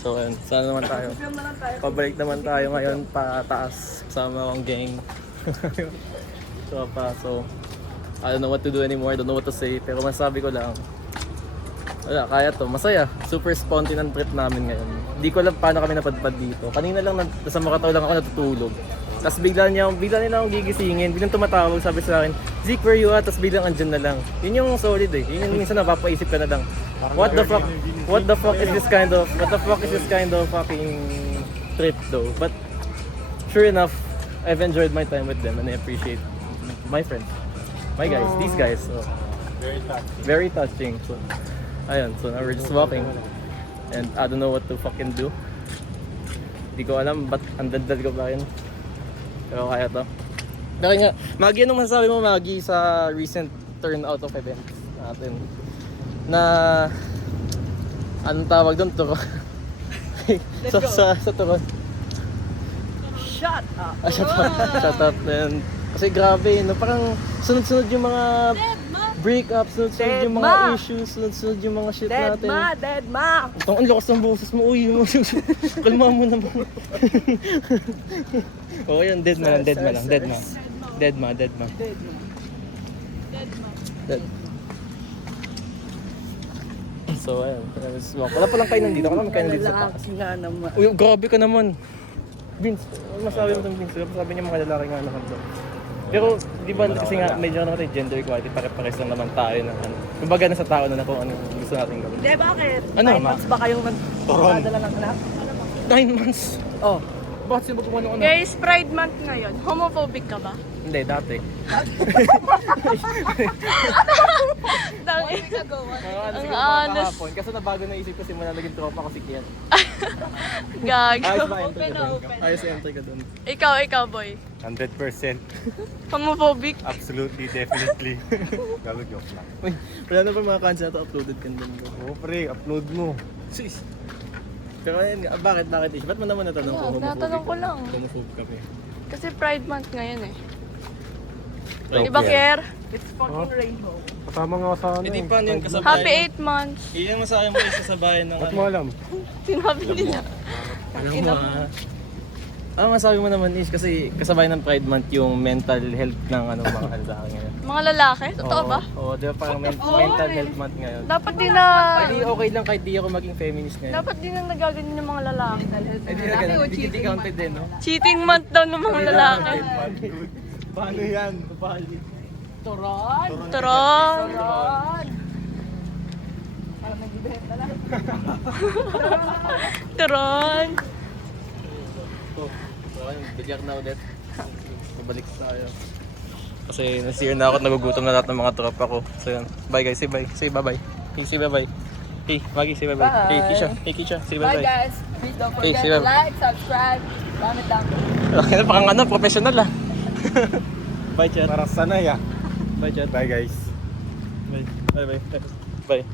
So ayun, sana naman tayo. Pabalik naman tayo ngayon pataas kasama akong gang. So I don't know what to do anymore, I don't know what to say. Pero masabi ko lang, wala, kaya to. Masaya. Super spontaneous trip namin ngayon. Hindi ko alam paano kami napadpad dito. Kanina lang nasa Macau lang ako natutulog. Tapos bigla nila akong gigisingin, biglang tumatawag, sabi sa akin, Zeke, where you at? Tapos biglang andyan na lang. Yun yung solid eh. Yun yung minsan napapaisip ka na lang. What the fuck is this kind of fucking trip though? But sure enough, I've enjoyed my time with them and I appreciate my friends. My guys, these guys. So, very touching. So, ayun, so now we're just walking. And I don't know what to fucking do. Hindi ko alam ba't ang daldal ko pa rin. Pero kaya to. Pero nga, Maggie, anong masasabi mo, Maggie, sa recent turnout of events natin? Na, anong tawag doon? Turon. sa turon. Shut up! Shut up. And, kasi grabe, no? Parang sunod-sunod yung mga breakups, sunod-sunod yung mga issues, sunod-sunod yung mga shit natin. Dead ma! Ang lakas ng boses mo, uy, kalma mo naman. Oo yan, dead ma. So ayun, wala pa lang kayo nandito, wala pa kayo nandito sa taas. Lalaki nga naman. Uy, grabe ka naman. Vince, ano masabi mo itong Vince? Sabi niya mga lalaki nga naman doon. Pero di ba kasi nga medyo naman tayo gender equality, pare-pares lang naman tayo na ano. Kumbaga nasa tao na kung ano gusto natin gawin. Hindi, bakit? Ano? 9 months ba kayong magdadala ng anak? 9 months? Oh. Bakit sino ba kung ano-ano? Guys, Pride Month ngayon. Homophobic ka ba? Hindi, dati. Ang honest. Kasi nabago na isip ko simula naging tropa ko si Kian. Gago. Ayos ba entry ka doon? Ayos entry ka doon. Ikaw, boy. 100%. Homophobic? Absolutely, definitely. Gago, joke lang. Uy, wala na pa mga kans na ito uploaded ka doon. Oo, pre, upload mo. Sis. Pero ayun nga, bakit Ish? Ba't mo naman natanong kung homophobic? Natanong ko lang. Homophobic kami. Kasi Pride Month ngayon eh. Right. Di ba, Kier? It's fucking rainbow. Kasama nga sa ano Hindi pa yun kasabay. Happy 8 months. Iyan mo sa akin mo isasabayan ng Ba't mo alam? Sinabi nila. Alam mo masabi mo naman Ish, kasi kasabay ng Pride Month yung mental health ng mga lalaki ngayon. Mga lalaki? Totoo ba? Oo, di ba parang mental health month ngayon. Dapat din na... Hindi okay lang kahit di ako maging feminist ngayon. Dapat din na nagaganyan yung mga lalaki. Hindi na ganun, hindi counted din, no? Cheating month daw ng mga lalaki. Paano yan? Bali. Turon! Turon! Turon! Parang nagbibenta lang. Turon! So, ayun, bigyan na ulit. Pabalik tayo. Kasi nasira na ako at nagugutom na lahat ng mga tropa ko. So yun. Bye guys, say bye. Say bye-bye. Hey, say bye-bye. Hey, Maggie, say bye-bye. Bye. Hey, Kisha, say Bye bye-bye. guys! Please don't Hey, forget sila. to like, subscribe, comment down below. Okay na, parang professional ah. Bye, chat. Parang sanay ah. Bye, chat. Bye guys. Bye. Bye-bye. Bye.